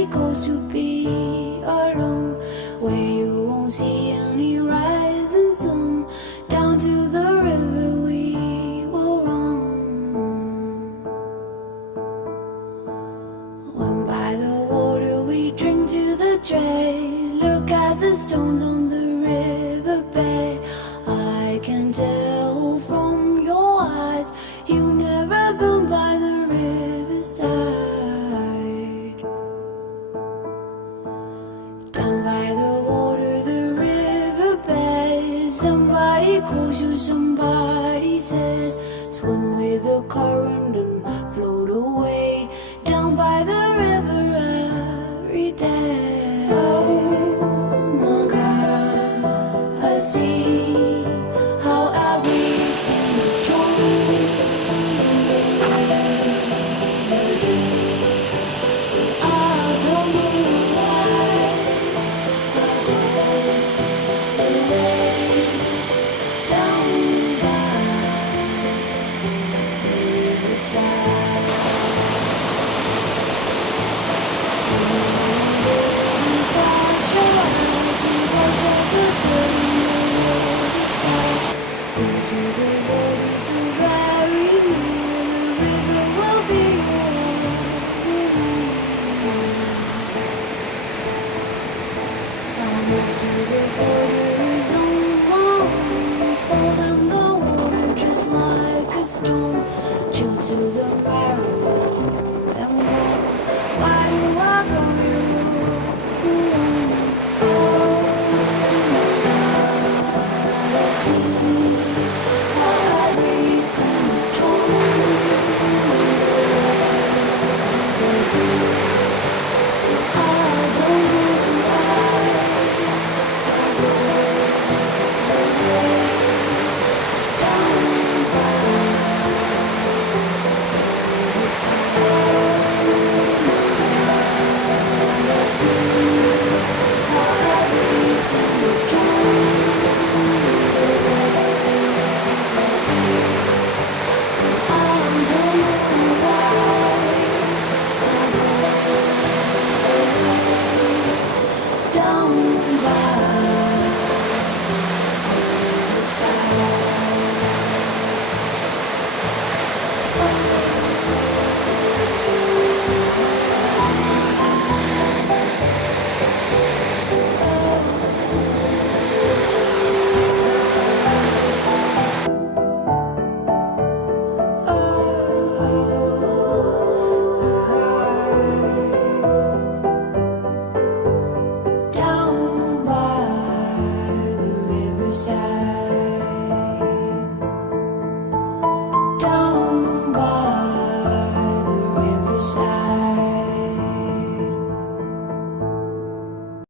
Somebody goes to be alone, where you won't see any rising sun. Down to the river we will run. When by the water we drink to the dregs. Look at the stones on the riverbed. I can tell from your eyes you never been by the riverside. Down by the water, the riverbed. Somebody calls you, somebody says, swim with the current and float away. Down by the river every day. Oh my God, I see how everything is torn in the river. I don't know why I go away. Down by the riverside. Wash your eyes and wash out the blood on the riverside. Go to the water so very near. The river will be yours. I went to the water's own mom. Fall in the water just like a stone. Chill to the marrow.